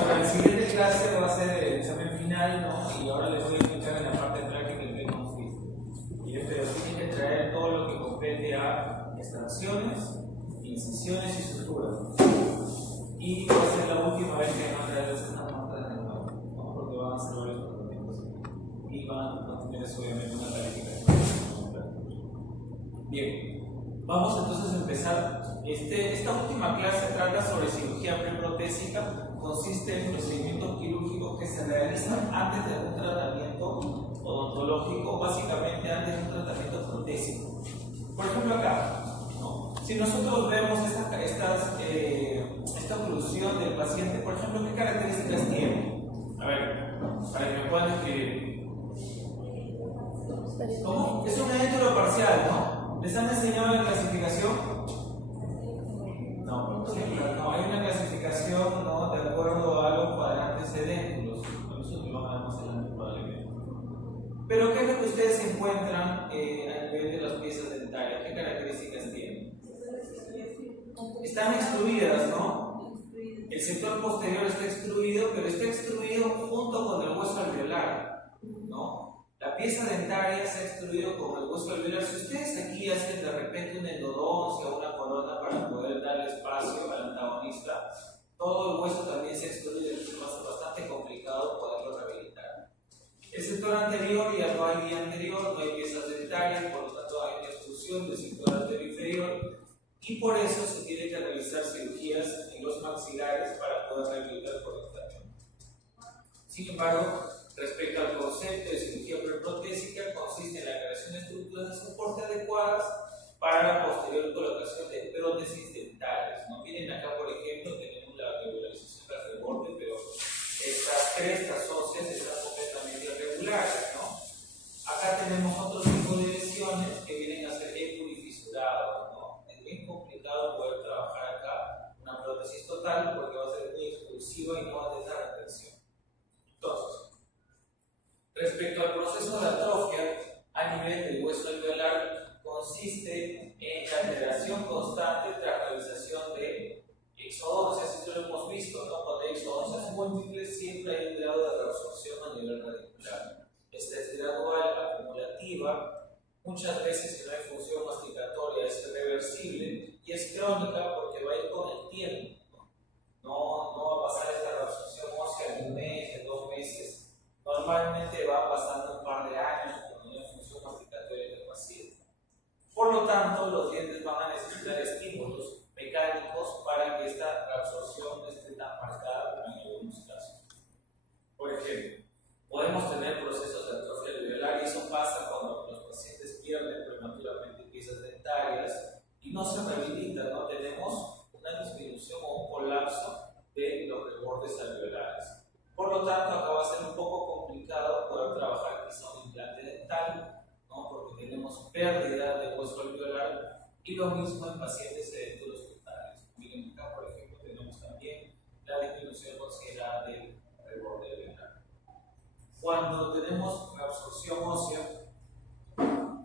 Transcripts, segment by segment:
Bueno, la siguiente clase va a ser el examen final, ¿no? Y ahora les voy a explicar en la parte práctica en qué consiste. Y pero tienen que traer todo lo que compete a extracciones, incisiones y suturas. Y va a ser la última vez que van a traer estas notas de nuevo, ¿no? Porque van a ser varios tratamientos. Y van a tener obviamente una calificación. Bien, vamos entonces a empezar. Esta última clase trata sobre cirugía preprotésica. Consiste en procedimientos quirúrgicos que se realizan antes de un tratamiento odontológico, básicamente antes de un tratamiento protésico. Por ejemplo acá, ¿no? Si nosotros vemos esta oclusión del paciente, por ejemplo, ¿qué características tiene? A ver, para que me puedan escribir. ¿Cómo? Es un edéntero parcial, ¿no? ¿Les han enseñado la clasificación? No, hay una clasificación, ¿no? De acuerdo a los cuadrantes edéntulos. Por eso que van a ver más adelante probablemente. Pero ¿qué es lo que ustedes encuentran a nivel de las piezas dentarias? ¿Qué características tienen? Están extruidas, ¿no? El sector posterior está extruido, pero está extruido junto con el hueso alveolar, ¿no? La pieza dentaria se ha extruido con el hueso alveolar. Si ustedes aquí hacen de repente una endodoncia o una corona para poder darle espacio al antagonista, todo el hueso también se ha extruido, entonces va a ser bastante complicado poderlo rehabilitar. El sector anterior ya no hay vía anterior, no hay piezas dentarias, por lo tanto hay una extrusión del sector anterior inferior y por eso se tiene que realizar cirugías en los maxilares para poder rehabilitar correctamente. Sin embargo, respecto al concepto de cirugía preprotésica, consiste en la creación de estructuras de soporte adecuadas para la posterior colocación de prótesis dentales, ¿no? Miren acá, por ejemplo, tenemos la regularización del reborde, pero estas crestas óseas están completamente irregulares, ¿no? Acá tenemos otro tipo de lesiones que vienen a ser epurifisurados, ¿no? Es bien complicado poder trabajar acá una prótesis total porque va a ser muy exclusiva y no va a tener retención. Entonces, respecto al proceso de atrofia a nivel del hueso alveolar, consiste en la alteración constante tras realización de exodoncias. Esto lo hemos visto, ¿no? Cuando hay exodoncias múltiples, siempre hay un grado de reabsorción a nivel radicular. Esta es gradual, acumulativa, muchas veces si no hay función masticatoria es irreversible y es crónica porque va a ir con el tiempo. No va a pasar esta reabsorción ósea en un mes, en 2 meses. Normalmente va pasando un par de años cuando no hay función masticatoria del paciente. Por lo tanto, los dientes van a necesitar estímulos mecánicos para que esta reabsorción no esté tan marcada como en algunos casos. Por ejemplo, podemos tener procesos de atrofia alveolar y eso pasa cuando los pacientes pierden prematuramente piezas dentarias y no se rehabilitan, ¿no? Tenemos una disminución o un colapso de los rebordes alveolares. Por lo tanto, acá va a ser un poco complicado poder trabajar quizá un implante dental, ¿no? Porque tenemos pérdida de hueso alveolar y lo mismo en pacientes edéntulos totales. Miren acá, por ejemplo, tenemos también la disminución considerada del reborde alveolar. Cuando tenemos reabsorción ósea,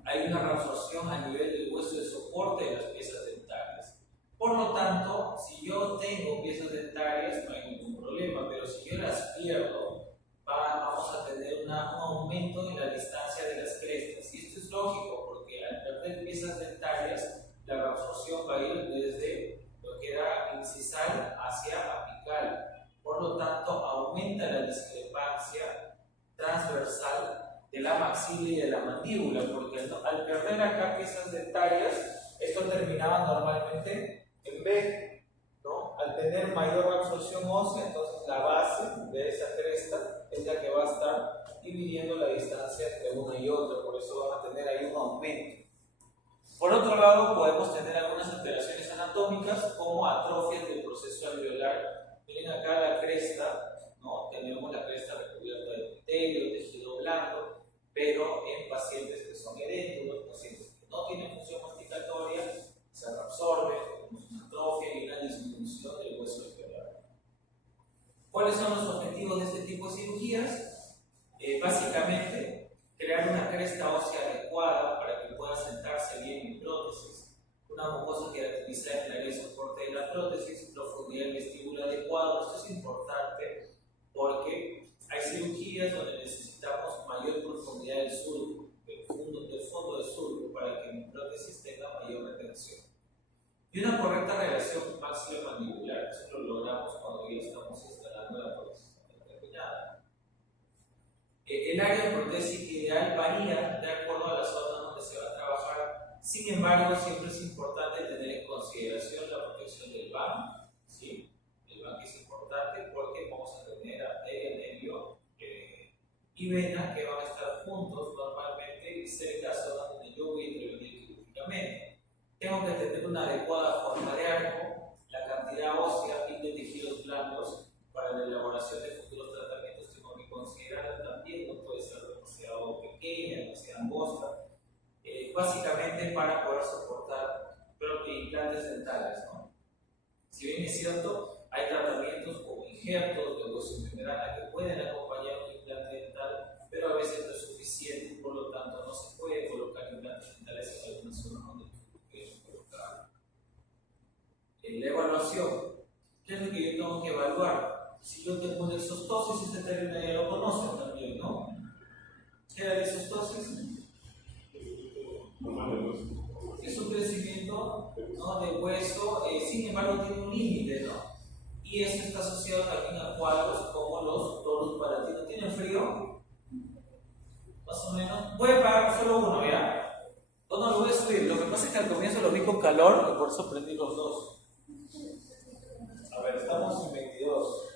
hay una reabsorción a nivel del hueso de soporte de las piezas dentarias. Por lo tanto, si yo tengo piezas dentarias, no hay ningún problema, pero si yo las pierdo, vamos a tener un aumento en la distancia de las crestas. Y esto es lógico, porque al perder piezas dentarias, la reabsorción va a ir desde lo que era incisal hacia apical. Por lo tanto, aumenta la discrepancia transversal de la maxila y de la mandíbula, porque al perder acá piezas dentarias, esto terminaba normalmente en B, ¿no? Al tener mayor absorción ósea, entonces la base de esa cresta es la que va a estar dividiendo la distancia entre una y otra, por eso van a tener ahí un aumento. Por otro lado, podemos tener algunas alteraciones anatómicas como atrofias del proceso alveolar. Miren acá la cresta, ¿no? Tenemos la cresta recubierta de epitelio, tejido blando, pero en pacientes que son edéntulos, pacientes que no tienen función masticatoria, se reabsorbe, tenemos una atrofia y una disminución del hueso alveolar. ¿Cuáles son los objetivos de este tipo de cirugías? Básicamente, crear una cresta ósea adecuada para que pueda sentarse bien en prótesis, una mucosa que caracteriza el área de soporte de la prótesis, profundidad del vestíbulo adecuado. Esto es importante y vena que van a estar juntos normalmente cerca de la zona donde yo voy a intervenir quirúrgicamente. Tengo que tener una adecuada forma de arco, la cantidad ósea y de tejidos blandos para la elaboración de futuros tratamientos. Tengo que considerar también, no puede ser demasiado pequeña, demasiado angosta, básicamente para poder soportar implantes dentales, ¿no? Si bien es cierto, hay tratamientos como injertos de hueso y membrana que pueden acompañar un implante dental, pero a veces no es suficiente, por lo tanto no se puede colocar implantes dentales en algunas zonas donde tú quieres colocar. La evaluación, ¿qué es lo que yo tengo que evaluar? Si yo tengo una exostosis, este término ya lo conocen también, ¿no? ¿Qué es la exostosis? Es un crecimiento, ¿no?, de hueso, sin embargo tiene un límite, ¿no? Y esto está asociado también a cuadros como los torus palatinos. ¿Tienen frío? Más o menos. Voy a pagar solo uno, ¿ya? O no, lo voy a subir. Lo que pasa es que al comienzo lo vi con calor y por eso prendí los dos. A ver, estamos en 22.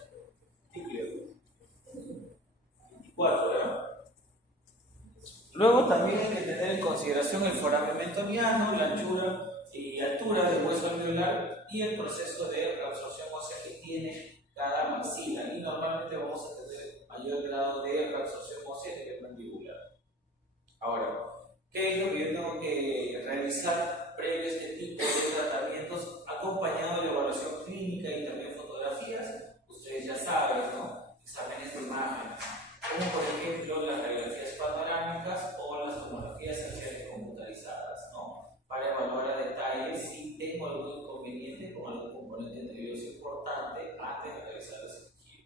Tícleo. 24, ¿ya? Luego también hay que tener en consideración el foramen meconiano, la anchura y altura del hueso alveolar y el proceso de reabsorción ósea que tiene cada maxila. Y normalmente vamos a tener mayor grado de reabsorción ósea en el mandíbula. Ahora, ¿qué es lo que yo tengo que realizar previo a este tipo de tratamientos acompañado de la evaluación clínica y también fotografías? Ustedes ya saben, ¿no? Exámenes de imagen, como por ejemplo las radiografías panorámicas o las tomografías axiales computarizadas, ¿no? Para evaluar a detalle si tengo algún inconveniente con algún componente nervioso importante antes de realizar la cirugía.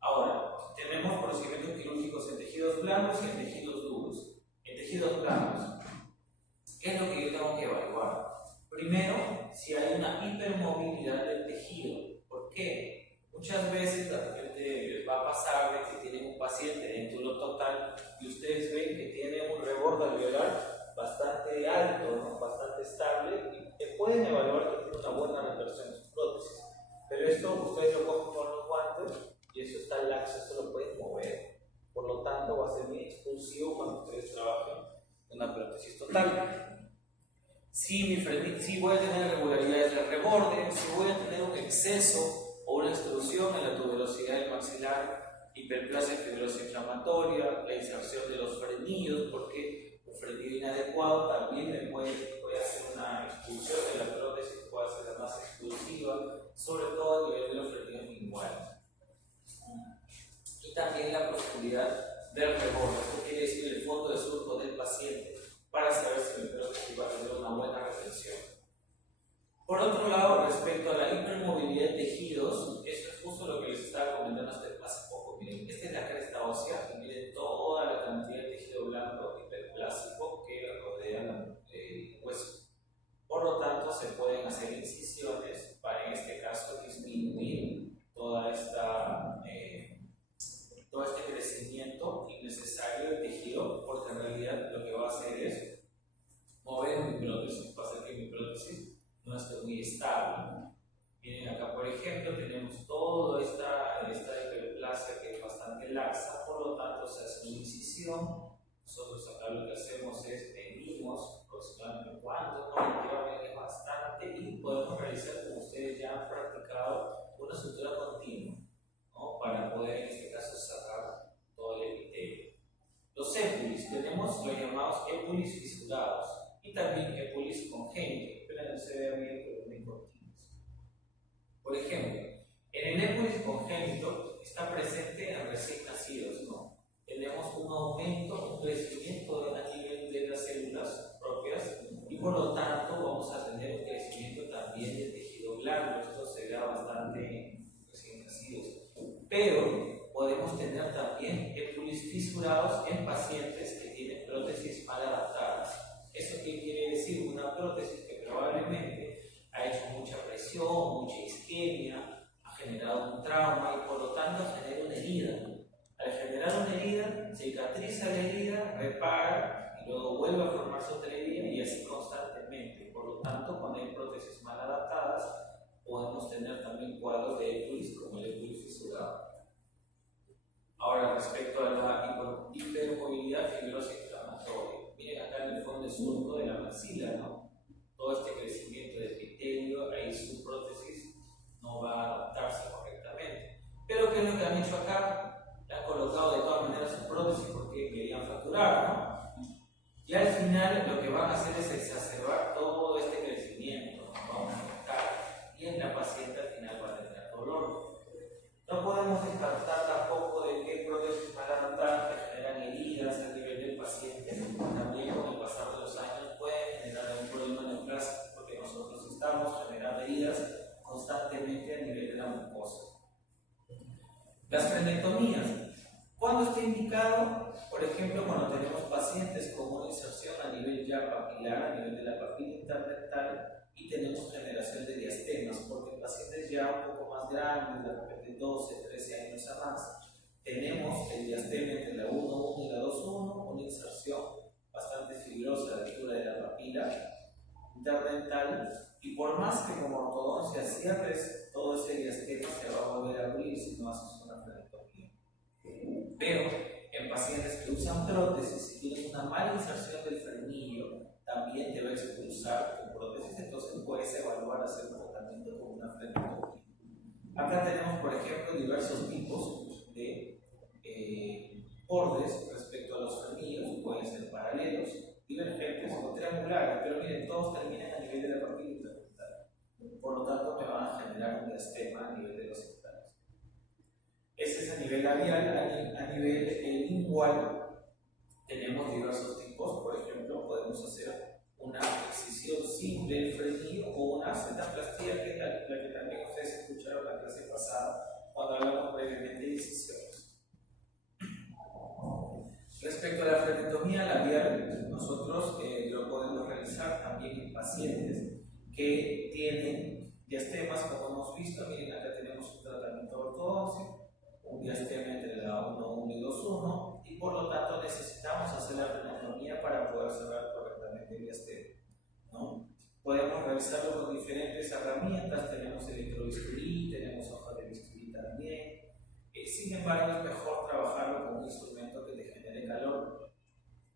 Ahora, tenemos procedimientos quirúrgicos en tejidos blandos y en tejidos duros. En tejidos blandos, ¿qué es lo que yo tengo que evaluar? Primero, si hay una hipermovilidad del tejido. ¿Por qué? Muchas veces de repente les va a pasar de que tienen un paciente en tulo total y ustedes ven que tiene un reborde alveolar bastante alto, ¿no?, bastante estable, y te pueden evaluar que tiene una buena reversión en su prótesis. Pero esto ustedes lo cogen con los guantes y eso está laxo, eso lo pueden mover. Por lo tanto, va a ser muy expulsivo cuando ustedes trabajen en una prótesis total. Si voy a tener irregularidades del reborde, si voy a tener un exceso o una extrusión en la tuberosidad del maxilar, hiperplasia fibrosa inflamatoria, la inserción de los frenillos, porque un frenillo inadecuado también me puede hacer una expulsión de la prótesis, puede hacerla más explosiva, sobre todo a nivel de los frenillos linguales. Y también la profundidad del reborde, esto quiere decir el fondo de surco del paciente, para saber si mi prótesis va a tener una buena retención. Por otro lado, respecto a la hipermovilidad de tejidos, esto es justo lo que les estaba comentando hace poco. Miren, esta es la cresta ósea y miren toda la cantidad de tejido blanco hiperplástico que rodea el hueso. Por lo tanto, se pueden hacer incisiones para, en este caso, disminuir todo este crecimiento innecesario del tejido, porque en realidad lo que va a hacer es mover mi prótesis, va a hacer que mi prótesis no esté muy estable. Miren acá, por ejemplo, tenemos toda esta hiperplasia que es bastante laxa, por lo tanto se hace una incisión. Nosotros acá lo que hacemos es medimos aproximadamente cuánto, es bastante, y podemos realizar, como ustedes ya han practicado, una sutura continua, ¿no?, para poder en este caso cerrar todo el epitelio. Los épulis, tenemos los llamados épulis fisurados y también épulis congénitos. No se ve bien, pero muy cortitos. Por ejemplo, en el épulis congénito está presente en recién nacidos, ¿no? Tenemos un aumento, un crecimiento a nivel de las células propias y por lo tanto vamos a tener un crecimiento también de tejido blando. Esto se ve bastante en recién nacidos. Pero podemos tener también épulis fisurados en pacientes que tienen prótesis mal adaptadas. ¿Eso qué quiere decir? Una prótesis que probablemente ha hecho mucha presión, mucha isquemia, ha generado un trauma y por lo tanto genera una herida. Al generar una herida, cicatriza la herida, repara y luego vuelve a formarse otra herida y así constantemente. Por lo tanto, cuando hay prótesis mal adaptadas, podemos tener también cuadros de épulis como el épulis fisurado. Ahora, respecto a la ¿qué es lo que han hecho acá? Le han colocado de todas maneras su prótesis porque querían facturar, ¿no? Y al final lo que van a hacer es exacerbar todo este crecimiento, ¿no? Vamos a aumentar, y en la paciente al final va a tener dolor. No podemos descartar tampoco de qué prótesis malandradas que generan heridas a nivel del paciente. También con el pasar de los años pueden generar algún problema en el plástico porque nosotros estamos generando heridas constantemente a nivel de la mucosa. Las frenectomías. ¿Cuándo está indicado? Por ejemplo, cuando tenemos pacientes con una inserción a nivel ya papilar, a nivel de la papila interdental, y tenemos generación de diastemas, porque pacientes ya un poco más grandes, de repente 12, 13 años a más, tenemos el diastema entre la 1,1 y la 2,1, una inserción bastante fibrosa a la altura de la papila interdental, y por más que como ortodoncia cierres todo ese diastema, se va a volver a abrir si no haces una frenectomía. Pero en pacientes que usan prótesis, si tienen una mala inserción del frenillo, también debe expulsar con prótesis, entonces puedes evaluar hacer un tratamiento con una frenectomía. Acá tenemos, por ejemplo, diversos tipos de bordes respecto a los frenillos, pueden ser paralelos, divergentes o triangulares, pero miren, todos terminan a nivel de la papila interdental. Por lo tanto, me van a generar un diastema a nivel de los centrales. Ese es a nivel labial. A nivel lingual tenemos diversos tipos. Por ejemplo, podemos hacer una excisión simple del frenillo o una cetaplastía, que es la que también ustedes escucharon la clase pasada cuando hablamos brevemente de incisiones. Respecto a la frenectomía labial, nosotros lo podemos realizar también en pacientes que tienen diastemas, como hemos visto. Miren, acá tenemos un tratamiento ortodoxo, un diastema entre la 1,1 y 2,1, y por lo tanto necesitamos hacer la frenectomía para poder cerrar correctamente el diastema, ¿no? Podemos realizarlo con diferentes herramientas, tenemos electrobisturí, tenemos hoja de bisturí también. Sin embargo, es mejor trabajarlo con un instrumento que te genere calor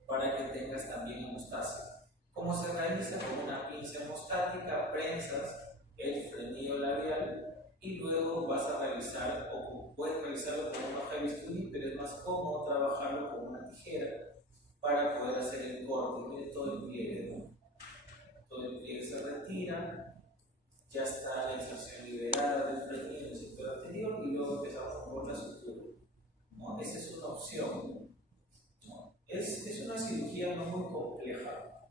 para que tengas también hemostasia. ¿Cómo se realiza? Con una pinza hemostática, prensas el frenillo labial y luego vas a realizar, o puedes realizarlo con una hoja de bisturí, pero es más cómodo trabajarlo con una tijera para poder hacer el corte. Miren todo el pliegue, ¿no? Todo el pliegue se retira, ya está la inserción liberada del frenillo en el sector anterior y luego empezamos con la sutura, ¿no? Esa es una opción, ¿no? Es una cirugía no muy compleja,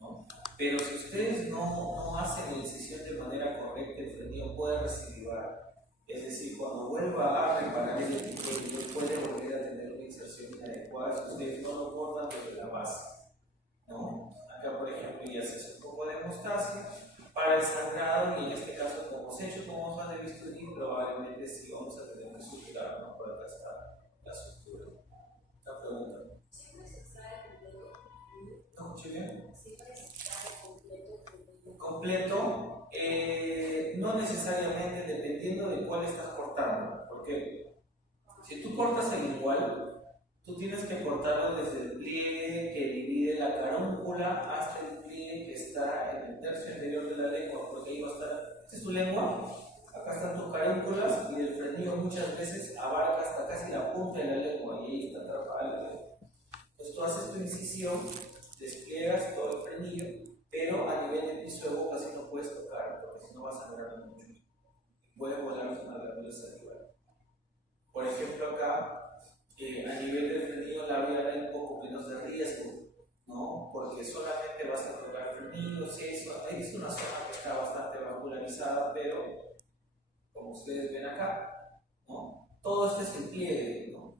¿no? Pero si ustedes no hacen la incisión de manera correcta, el frenillo puede recidivar. Es decir, cuando vuelva a reparar el epitelio, puede volver a tener una inserción inadecuada si ustedes no lo cortan desde la base, ¿no? Acá, por ejemplo, ya se hace un poco de hemostasia para el sangrado, y en este caso, como se ha hecho con hojas de bisturí, probablemente sí vamos a tener que suturar, ¿no? Por acá está la sutura. ¿Una pregunta? ¿Siempre se extrae completo? ¿No escuché bien? ¿Siempre se extrae completo? Completo, no necesariamente, dependiendo de cuál estás cortando. Porque si tú cortas el igual, tú tienes que cortarlo desde el pliegue que divide la carúncula hasta el pliegue que está en el tercio anterior de la lengua, porque ahí va a estar. Esta es tu lengua, acá están tus carúnculas, y el frenillo muchas veces abarca hasta casi la punta de la lengua y ahí está atrapada la lengua. Entonces tú haces tu incisión, despliegas todo el frenillo, pero a nivel de piso de boca sí no puedes tocar, porque si no vas a sangrar mucho y puedes volar una glándula salival. Por ejemplo, acá a nivel del frenillo labial hay un poco menos de riesgo, ¿no? Porque solamente vas a tocar frenillo, si es una zona que está bastante vascularizada, pero como ustedes ven acá, ¿no? Todo este es el pliegue, ¿no?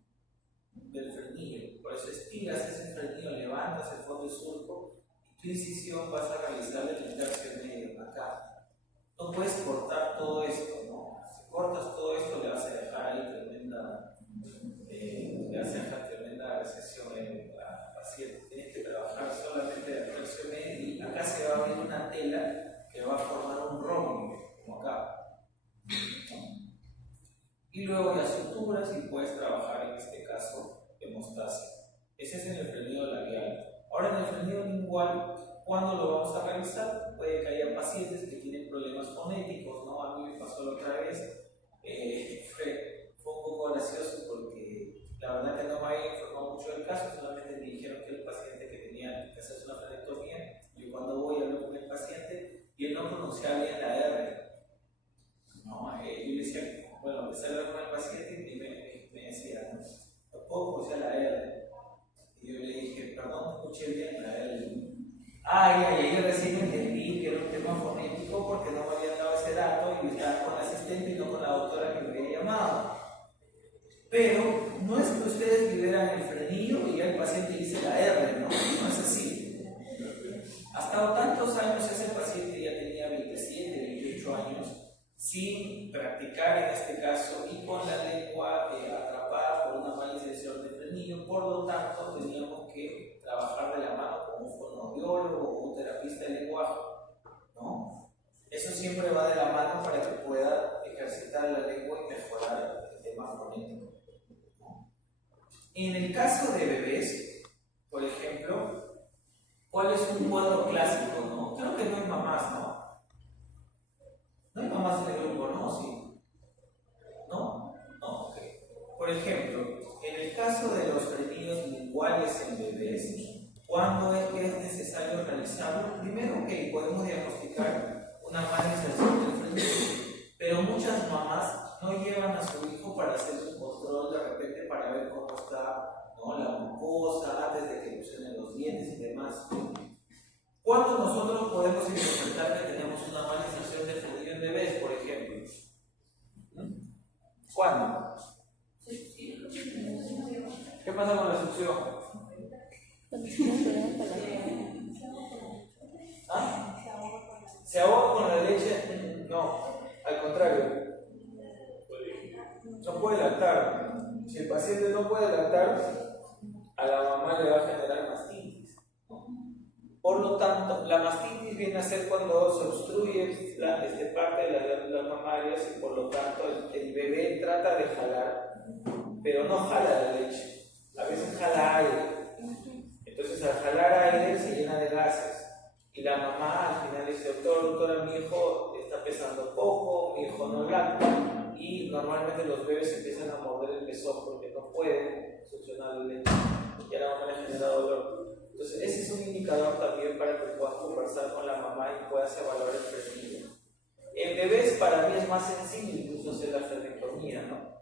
Del frenillo. Por eso estiras ese frenillo, levantas el fondo del surco y tu incisión vas a realizar en el tercio medio, acá. No puedes cortar todo esto, ¿no? Si cortas todo esto, le vas a dejar ahí tremenda recesión en la paciente. Tienes que trabajar solamente el tercio medio y acá se va a abrir una tela que va a formar un rombo, como acá, ¿no? Y luego las suturas, y puedes trabajar en este caso hemostasia. Ese es en el frenillo labial. Ahora en el frenillo lingual, ¿cuándo lo vamos a realizar? Puede que haya pacientes que tienen problemas fonéticos, ¿no? A mí me pasó la otra vez, fue un hacerse una frenectomía. Yo cuando voy a hablar con el paciente y él no pronunciaba bien la R, ¿no? Yo le decía, bueno, empecé a hablar con el paciente y me decía, no puedo pronunciar la R. Y yo le dije, perdón, no escuché bien la R. Y yo recién entendí que era un tema fonético porque no me habían dado ese dato y estaba con la asistente y no con la doctora que me había llamado. Pero no es que ustedes liberan el frenillo y ya el paciente dice la R, no es así. Hasta tantos años ese paciente ya tenía 27, 28 años sin practicar en este caso y con la lengua atrapada por una mala inserción de frenillo. Por lo tanto, teníamos que trabajar de la mano con un fonoaudiólogo o un terapista de lenguaje, ¿no? Eso siempre va de la mano para que pueda ejercitar la lengua y mejorar el tema fonético. En el caso de bebés, por ejemplo, ¿cuál es un cuadro clásico, no? Creo que no hay mamás, ¿no? No hay mamás en el grupo, ¿no? ¿Sí? ¿No? No, ok. Por ejemplo, en el caso de los frenillos linguales en bebés, ¿cuándo es que es necesario realizarlo? Primero, que podemos diagnosticar una mala inserción del frenillo, pero muchas mamás no llevan a su hijo para hacer un control de repente para ver cómo está, ¿no?, la mucosa antes de que fusionen los dientes y demás. ¿Cuándo nosotros podemos interpretar que tenemos una mala inserción de frenillo en bebés, por ejemplo? ¿Cuándo? ¿Qué pasa con la succión? ¿Ah? ¿Se ahoga con la leche? No, al contrario. No puede lactar. Si el paciente no puede lactar, a la mamá le va a generar mastitis. Por lo tanto, la mastitis viene a ser cuando se obstruye parte de las glándulas mamarias y por lo tanto el bebé trata de jalar, pero no jala la leche. A veces jala aire. Entonces al jalar aire se llena de gases. Y la mamá al final dice, doctora, mi hijo está pesando poco, mi hijo no lacta. Y normalmente los bebés empiezan a morder el pezón porque no pueden succionar la leche y a la mamá le genera dolor. Entonces ese es un indicador también para que puedas conversar con la mamá y puedas evaluar el frenillo. En bebés para mí es más sencillo incluso hacer la frenectomía, ¿no?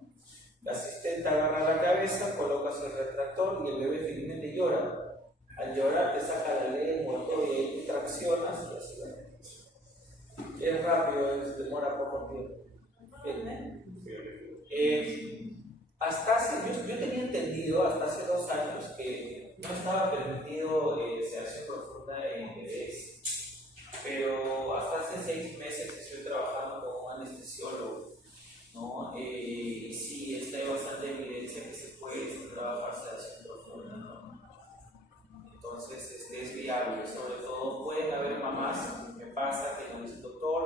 La asistente agarra la cabeza, colocas el retractor y el bebé finalmente llora. Al llorar te saca la lengua, todo, y ahí tú traccionas y así va. Es rápido, demora poco tiempo. Yo tenía entendido hasta hace 2 años que no estaba permitido sedación profunda en bebés, pero hasta hace 6 meses que estoy trabajando con un anestesiólogo, ¿no? Y sí, hay bastante evidencia que se puede trabajar sedación profunda, ¿no? Entonces es viable, sobre todo pueden haber mamás, me pasa que nos dicen, doctor,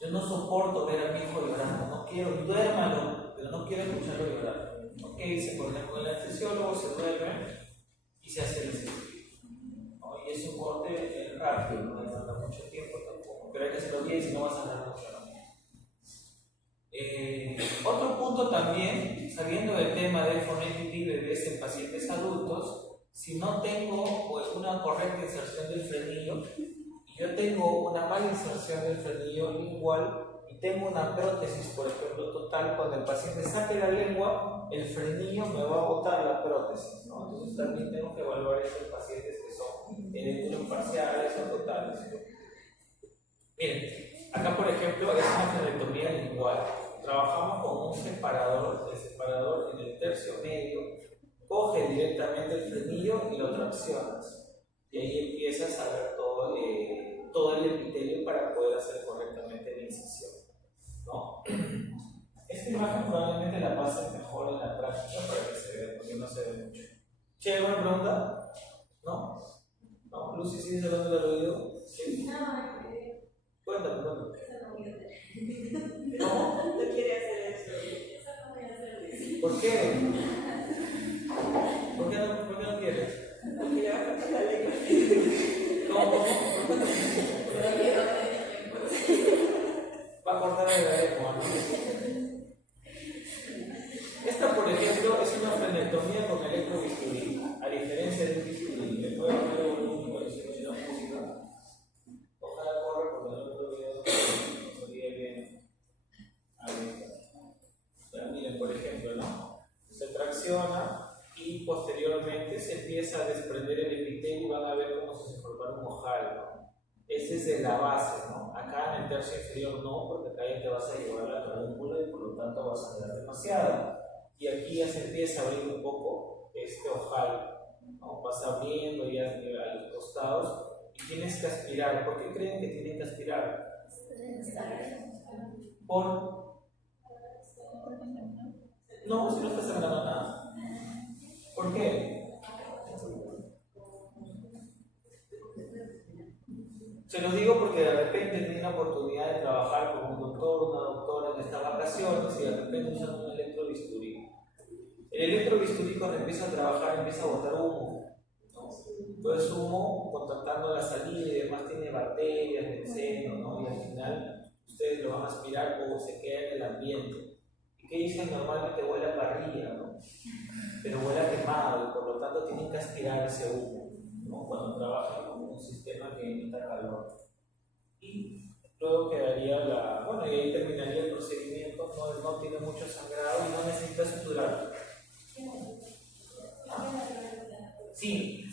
yo no soporto ver a mi hijo llorando, no quiero, duérmalo, pero no quiero escucharlo llorar. Ok, se pone con el anestesiólogo, se duerme y se hace el cirugía, ¿no? Y es un corte rápido, no demanda mucho tiempo tampoco, pero hay que hacerlo bien si no vas a dar mucho, ¿no? Otro punto también, sabiendo del tema de fonética y bebés en pacientes adultos, si no tengo una correcta inserción del frenillo, yo tengo una mala inserción del frenillo lingual y tengo una prótesis, por ejemplo, total, cuando el paciente saque la lengua, el frenillo me va a botar la prótesis, ¿no? Entonces también tengo que evaluar estos pacientes que son eléctricos parciales o totales. Miren, acá por ejemplo es una frenectomía lingual. Trabajamos con un separador, el separador en el tercio medio, coge directamente el frenillo y lo traccionas. Y ahí empiezas a ver todo el epitelio para poder hacer correctamente la incisión, ¿no? Esta imagen probablemente la pasen mejor en la práctica para que se vea, porque no se ve mucho. ¿Che, alguna pregunta? ¿No? ¿No? ¿Lucy sigue hablando del oído? ¿Sí? No, Cuéntame. ¿Cómo? No quiere hacer eso. Eso no voy a hacer eso. ¿Por qué? ¿Por qué no quieres? Porque le va a cortar la lengua. ¿Cómo? Pero quiero ver. Va a cortar la lengua, ¿no? Esta, por ejemplo, es una frenectomía con electrobisturí, a diferencia de un bisturí. Le puedo poner un volumen. ejemplo, ¿no? Se tracciona y posteriormente se empieza a desprender el epitelio y van a ver cómo se forma un ojal, ¿no? Ese es de la base, ¿no? Acá en el tercio inferior no, porque acá ya te vas a llevar la clavícula y por lo tanto vas a sangrar demasiado. Y aquí ya se empieza a abrir un poco este ojal, ¿no? Vas abriendo ya a los costados y tienes que aspirar. ¿Por qué creen que tienen que aspirar? No, si no estás sangrando nada. ¿Por qué? Se los digo porque de repente tienen la oportunidad de trabajar con un doctor o una doctora en estas vacaciones y de repente usan un electrobisturí. El electrobisturí cuando empieza a trabajar empieza a botar humo, ¿no? Entonces humo contactando la salida y demás tiene bacterias del seno, ¿no? Y al final ustedes lo van a aspirar o se queda en el ambiente. ¿Y qué dicen? Normalmente huele a parrilla, ¿no? Pero huele a quemado y por lo tanto tienen que aspirar ese humo, ¿no? Cuando trabajan con un sistema que emita calor. Y luego quedaría bueno, y ahí terminaría el procedimiento, no tiene mucho sangrado y no necesita suturar. Sí,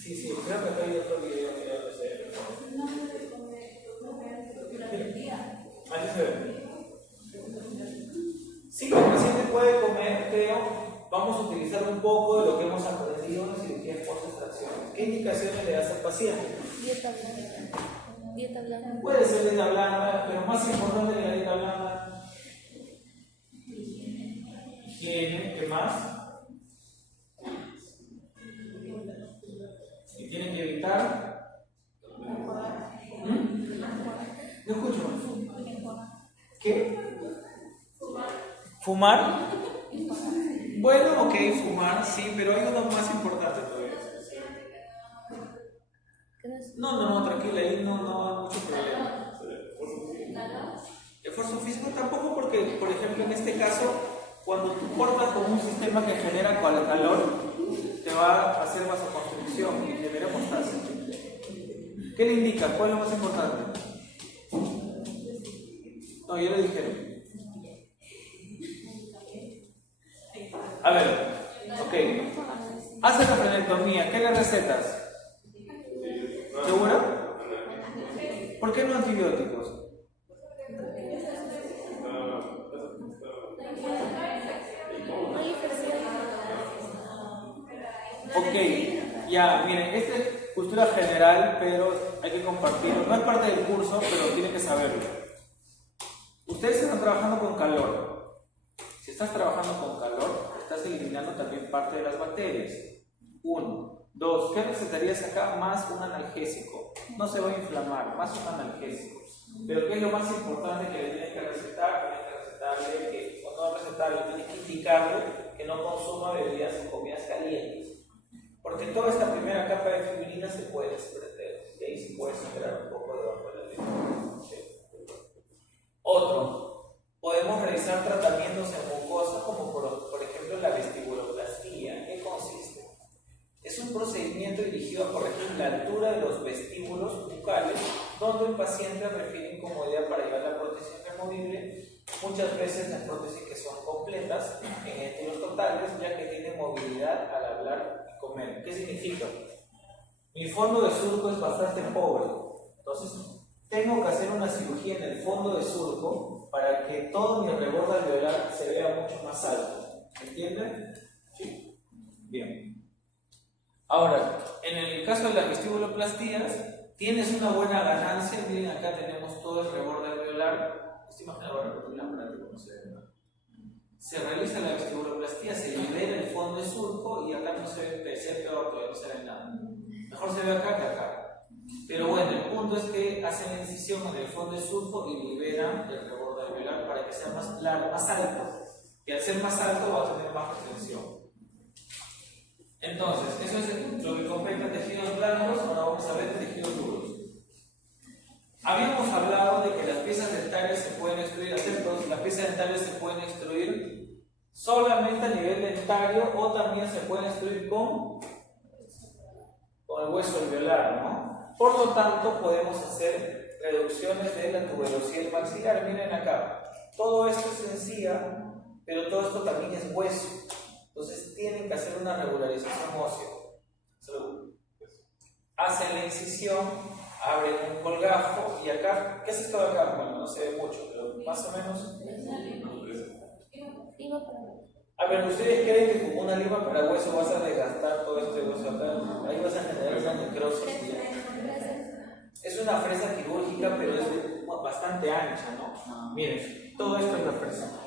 creo que acá hay otro video que ya lo sé. Ahí se ve. Sí, el paciente puede comer, pero vamos a utilizar un poco de lo que hemos aprendido en cirugía post-extracción. ¿Qué indicaciones le das al paciente? Dieta blanda. Puede ser dieta blanda, pero más importante que la dieta blanda, higiene, ¿qué más? Y tienen que evitar. No escucho. ¿Qué? ¿Fumar? Bueno, ok, fumar, sí, pero hay uno más importante todavía. No, tranquila, ahí no hay mucho problema. Esfuerzo físico tampoco porque, por ejemplo, en este caso, cuando tú cortas con un sistema que genera calor, te va a hacer vasoconstricción y genera hemostasis. ¿Qué le indica? ¿Cuál es lo más importante? No, ya lo dijeron. A ver, ok. Hace la frenectomía, ¿qué le recetas? ¿Segura? ¿Por qué no antibióticos? Ok, ya, miren, esta es cultura general, pero hay que compartirlo. No es parte del curso, pero tienen que saberlo. Ustedes están trabajando con calor. Si estás trabajando con calor, estás eliminando también parte de las bacterias. 1. 2. ¿Qué recetarías acá? Más un analgésico. No se va a inflamar, más un analgésico. Pero ¿qué es lo más importante que le tienes que recetar? Tienes que recetarle que, o no recetarle, tienes que indicarle que no consuma bebidas o comidas calientes. Porque toda esta primera capa de fibrina se puede desprender. Y ahí se puede sangrar un poco debajo de la lengua. ¿Sí? Otro, podemos realizar tratamientos en mucosas como por ejemplo la vestibuloplastía. ¿Qué consiste? Es un procedimiento dirigido a corregir la altura de los vestíbulos bucales, donde el paciente refiere incomodidad para llevar la prótesis removible. Muchas veces las prótesis que son completas en estilos totales, ya que tienen movilidad al hablar y comer. ¿Qué significa? Mi fondo de surco es bastante pobre, entonces tengo que hacer una cirugía en el fondo de surco para que todo mi reborde alveolar se vea mucho más alto. ¿Entienden? ¿Sí? Bien. Ahora, en el caso de las vestibuloplastías, tienes una buena ganancia. Miren, acá tenemos todo el reborde alveolar. Esta imagen ahora por la práctica no se ve nada. Se realiza la vestibuloplastía, se libera el fondo de surco y acá no se ve, se ve peor, todavía no se ve nada. Mejor se ve acá que acá. Pero bueno, el punto es que hacen la incisión en el fondo de surco y liberan el reborde alveolar para que sea más largo, más alto. Y al ser más alto va a tener más retención. Entonces, eso es lo que compete a tejidos blandos. Ahora vamos a ver tejidos duros. Habíamos hablado de que las piezas dentarias se pueden extruir, las piezas dentarias se pueden extruir solamente a nivel dentario o también se pueden extruir con el hueso alveolar, ¿no? Por lo tanto, podemos hacer reducciones de la tuberosidad maxilar. Miren acá, todo esto es encía pero todo esto también es hueso. Entonces tienen que hacer una regularización ósea. Hacen la incisión, abren un colgajo y acá, ¿qué es esto de acá? Bueno, no se ve mucho, pero más o menos. A ver, ¿ustedes creen que con una lima para hueso vas a desgastar todo este hueso acá? Ahí vas a generar una necrosis. Es una fresa quirúrgica, pero es bastante ancha, ¿no? Miren, todo esto es la fresa.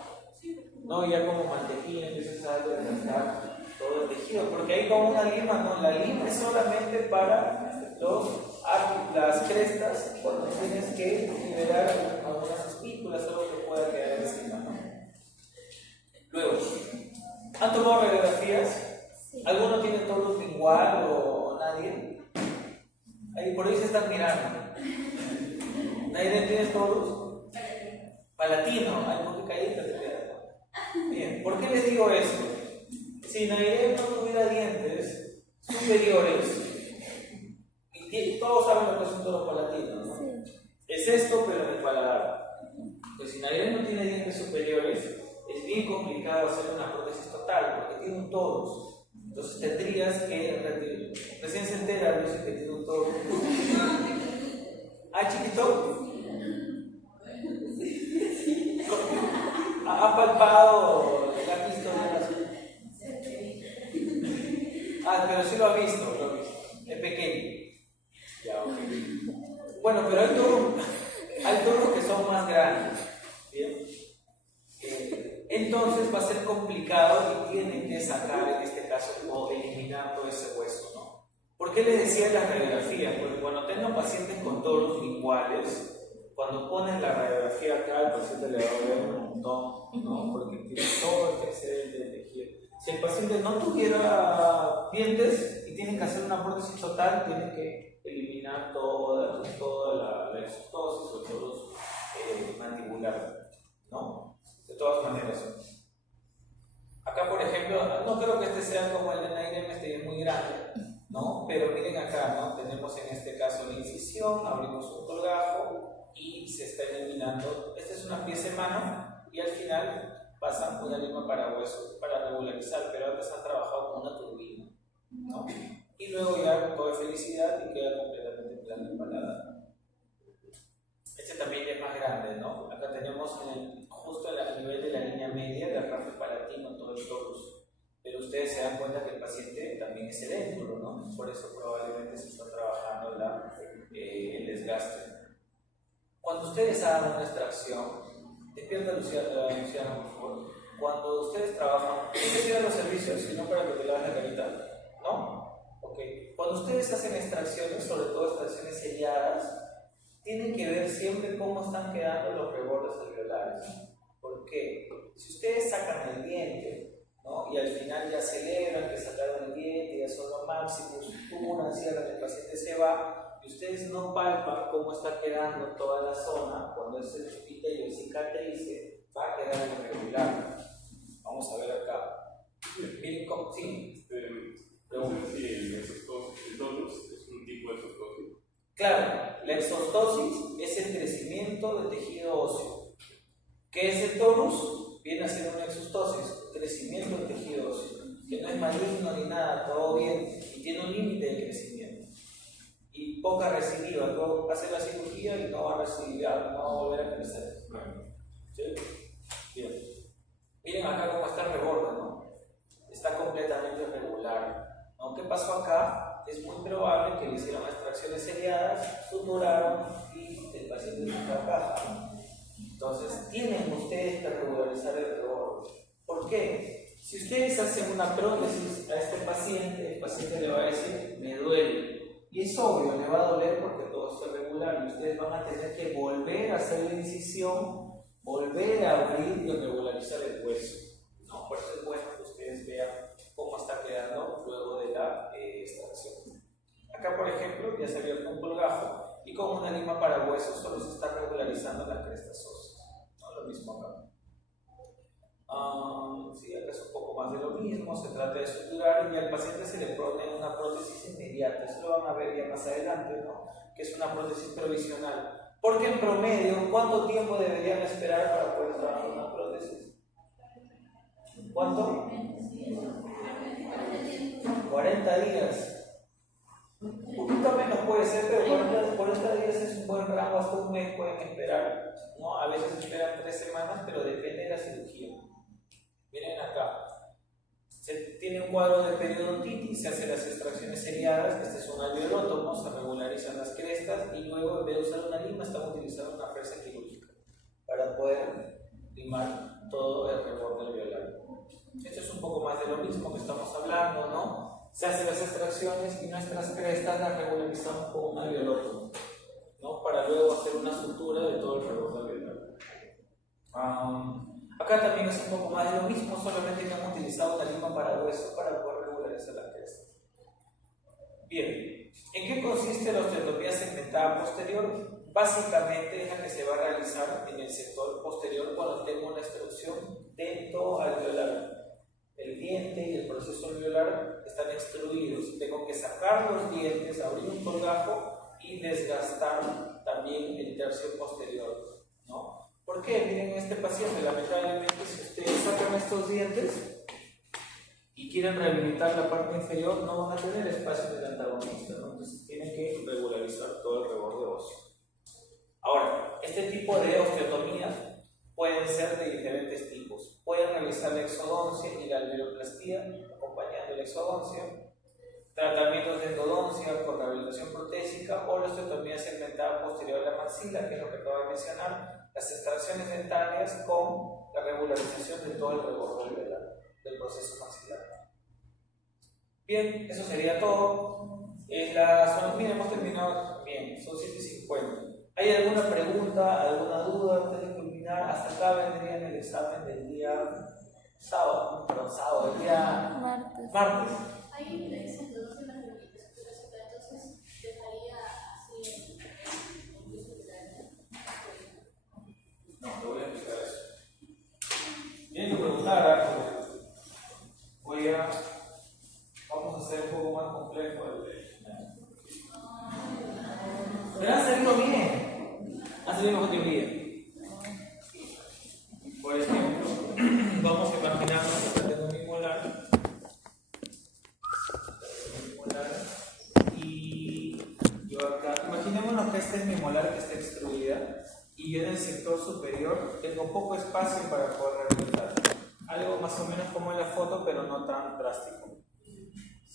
¿No? Ya como mantequilla empiezas a desgastar todo el tejido, porque ahí con una lima, no, la lima es solamente para las crestas cuando tienes que liberar algunas espículas, algo que pueda quedar encima, ¿no? Luego, ¿han tomado radiografías? Sí. ¿Alguno tiene torus lingual o nadie? Ahí por ahí se están mirando. ¿Nadie tiene torus? Palatino, hay un poco caído. Bien, ¿por qué les digo esto? Si Nairén no tuviera dientes superiores, y todos saben lo que es un toro palatino, ¿no? Sí. Es esto, pero en el paladar. Pues si Nairén no tiene dientes superiores, es bien complicado hacer una prótesis total, porque tiene un torus. Entonces tendrías que recién se entera Luis que tiene un torus. ¿Ah, chiquito? ¿Ha palpado la pistola? Ah, pero sí lo ha visto, es pequeño. Ya, ok. Bueno, pero hay toros que son más grandes. ¿Bien? Entonces va a ser complicado y tienen que sacar, en este caso, o eliminar todo ese hueso, ¿no? ¿Por qué les decía las radiografías? Porque cuando tengan pacientes con toros iguales, cuando ponen la radiografía acá, el paciente le va a doler un montón, ¿no? Porque tiene todo este excedente de tejido. Si el paciente no tuviera dientes y tienen que hacer una prótesis total, tienen que eliminar toda la exostosis o todos mandibular, ¿no? De todas maneras. Acá, por ejemplo, no creo que este sea como el de Nairén, este es muy grande, ¿no? Pero miren acá, ¿no? Tenemos en este caso la incisión, abrimos un colgajo y se está eliminando. Esta es una pieza en mano y al final pasan una lima para hueso para regularizar, pero antes han trabajado con una turbina, ¿no? Y luego ya todo es felicidad y queda completamente plano el paladar. Este también es más grande, ¿no? Acá tenemos justo a nivel de la línea media del rafe palatino todo el torus. Pero ustedes se dan cuenta que el paciente también es edéntulo, ¿no? Por eso probablemente se está trabajando el desgaste. Cuando ustedes hagan una extracción, despierta Luciana, por favor. Cuando ustedes trabajan, no se tiran los servicios, sino para que te laven la carita, ¿no? Ok. Cuando ustedes hacen extracciones, sobre todo extracciones selladas, tienen que ver siempre cómo están quedando los rebordes alveolares. ¿Por qué? Si ustedes sacan el diente, ¿no? Y al final ya celebran que sacaron el diente, ya son los máximos, suturan, cierran, el paciente se va, y ustedes no palpan cómo está quedando toda la zona, cuando ese epitelio cicatrice, va a quedar irregular. Vamos a ver acá. Miren cómo, sí. No sé si el torus es un tipo de exostosis. Claro, la exostosis es el crecimiento del tejido óseo. ¿Qué es el torus? Viene a ser una exostosis, crecimiento del tejido óseo, que no es maligno ni nada, todo bien, y tiene un límite de crecimiento. Y poca recidiva, luego hace la cirugía y no va a recibir, no va a volver a crecer. ¿Sí? Bien. Miren acá cómo está el reborde, ¿no? Está completamente irregular, ¿no? ¿Qué pasó acá? Es muy probable que le hicieron extracciones seriadas, suturaron y el paciente se trabaja. Entonces, tienen ustedes que regularizar el reborde. ¿Por qué? Si ustedes hacen una prótesis a este paciente, el paciente le va a decir, me duele. Y es obvio, le va a doler porque todo está irregular y ustedes van a tener que volver a hacer la incisión, volver a abrir y regularizar el hueso. ¿No? Por eso es bueno que ustedes vean cómo está quedando luego de la extracción. Acá, por ejemplo, ya se abierto un colgajo y con una lima para huesos solo se está regularizando las crestas óseas. ¿No? Lo mismo acá. Sí, acá es un poco más de lo mismo, se trata de suturar y al paciente se le pone una prótesis inmediata. Eso lo van a ver ya más adelante, ¿no? Que es una prótesis provisional. Porque en promedio, ¿cuánto tiempo deberían esperar para poder trabajar una prótesis? ¿Cuánto? 40 días. Un poquito menos puede ser, pero 40 días es un buen rango, hasta un mes pueden esperar, ¿no? A veces esperan 3 semanas, pero depende de la cirugía. Miren acá, se tiene un cuadro de periodontitis, se hacen las extracciones seriadas, este es un alveolótomo, se regularizan las crestas y luego en vez de usar una lima estamos utilizando una fresa quirúrgica para poder limar todo el reborde alveolar. Esto es un poco más de lo mismo que estamos hablando, ¿no? Se hacen las extracciones y nuestras crestas las regularizamos con un alveolótomo, ¿no? Para luego hacer una sutura de todo el reborde alveolar. Acá también es un poco más de lo mismo, solamente que hemos utilizado una lima para hueso para poder regularizar las crestas. Bien, ¿en qué consiste la osteotomía segmentada posterior? Básicamente es la que se va a realizar en el sector posterior cuando tengo una extrusión dento-alveolar. El diente y el proceso alveolar están extruidos. Tengo que sacar los dientes, abrir un colgajo y desgastar también el tercio posterior, ¿no? ¿Por qué? Miren, este paciente, lamentablemente, si ustedes sacan estos dientes y quieren rehabilitar la parte inferior, no van a tener espacio en el antagonista, ¿no? Entonces tienen que regularizar todo el reborde óseo. Ahora, este tipo de osteotomías pueden ser de diferentes tipos. Pueden realizar la exodoncia y la alveoloplastía, acompañando la exodoncia, tratamientos de endodoncia con rehabilitación protésica o la osteotomía segmentada posterior a la maxila, que es lo que acabo de mencionar, las extracciones dentarias con la regularización de todo el reborde alveolar del proceso maxilar. Bien, eso sería todo. Mira, hemos terminado bien, son 7:50. ¿Hay alguna pregunta, alguna duda antes de culminar? Hasta acá vendría en el examen del día sábado, el día martes. Hay diferencia entre dos de las rehabilitaciones, entonces dejaría así en juicio de No, te voy a explicar eso. Tienen que preguntar algo. Vamos a hacer un poco más complejo pero ha salido bien. Ha salido mejor que bien. Por ejemplo, vamos a imaginarnos que tengo mi molar. Y yo acá, imaginémonos que esta es mi molar que está extruida. Y yo en el sector superior tengo poco espacio para poder rehabilitar. Algo más o menos como en la foto, pero no tan drástico.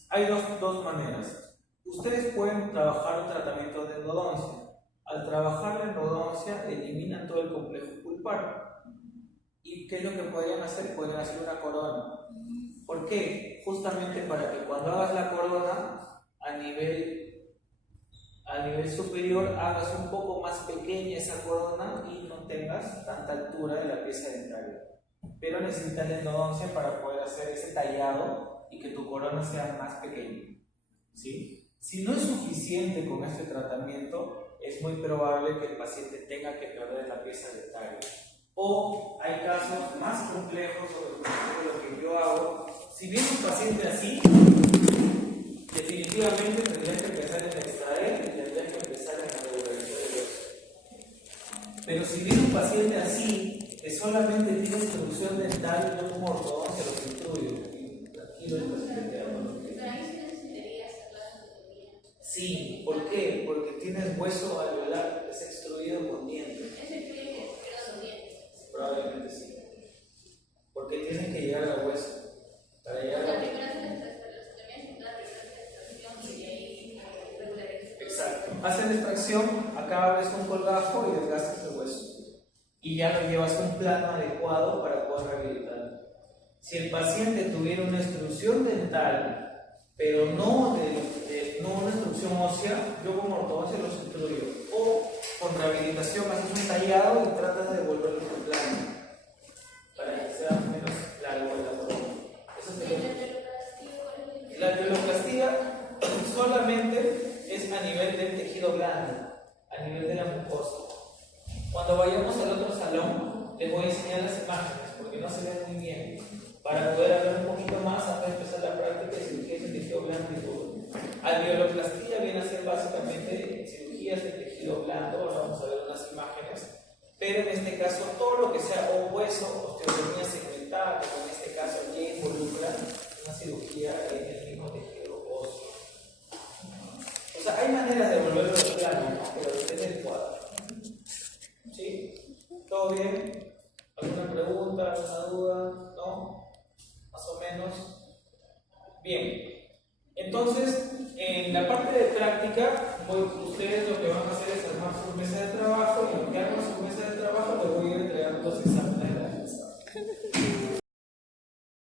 Hay dos maneras. Ustedes pueden trabajar un tratamiento de endodoncia. Al trabajar la endodoncia, eliminan todo el complejo pulpar. ¿Y qué es lo que podrían hacer? Podrían hacer una corona. ¿Por qué? Justamente para que cuando hagas la corona, a nivel superior, hagas un poco más pequeña esa corona y no tengas tanta altura de la pieza dentaria. Pero necesitas la endodoncia para poder hacer ese tallado y que tu corona sea más pequeña, ¿sí? Si no es suficiente con este tratamiento, es muy probable que el paciente tenga que perder la pieza dentaria. O hay casos más complejos, sobre lo que yo hago. Si viene un paciente así, definitivamente tendrías que empezar en extraer y tendrías que empezar en regularizar el hueso. Pero si viene un paciente así, que solamente tiene instrucción dental y no como ortodoncia, los instruyo. Y tranquilo el paciente. Sí, ¿por qué? Porque tienes hueso alveolar, es extruido con dientes. ¿Es el que los dientes? Probablemente sí. Porque tienes que llegar al hueso. Para llegar La a... primera es la extracción y ahí regularizar. Exacto. Haces la extracción, acá abres un colgajo y desgastas el hueso. Y ya lo llevas a un plano adecuado para poder rehabilitar. Si el paciente tuviera una extrusión dental, pero no una extrusión ósea, yo como ortodoncia los instruyo. O con rehabilitación haces un tallado y tratas de devolverlo a su plano para que sea menos largo el labor. Eso sería. La alveoloplastía solamente es a nivel del tejido blando, a nivel de la mucosa. Cuando vayamos al otro salón, les voy a enseñar las imágenes porque no se ven muy bien. Para poder hablar un poquito más antes de empezar la práctica de cirugía de tejido blando y duro. Alveoloplastía viene a ser básicamente cirugías de tejido blando. Ahora vamos a ver unas imágenes. Pero en este caso, todo lo que sea o hueso, osteotomía segmentada, está, como en este caso aquí involucra una cirugía en el mismo tejido óseo. O sea, hay maneras de volverlo plano, ¿no? Pero depende del cuadro. ¿Sí? ¿Todo bien? ¿Alguna pregunta, alguna duda? ¿No? Más o menos. Bien. Entonces, en la parte de práctica, ustedes lo que van a hacer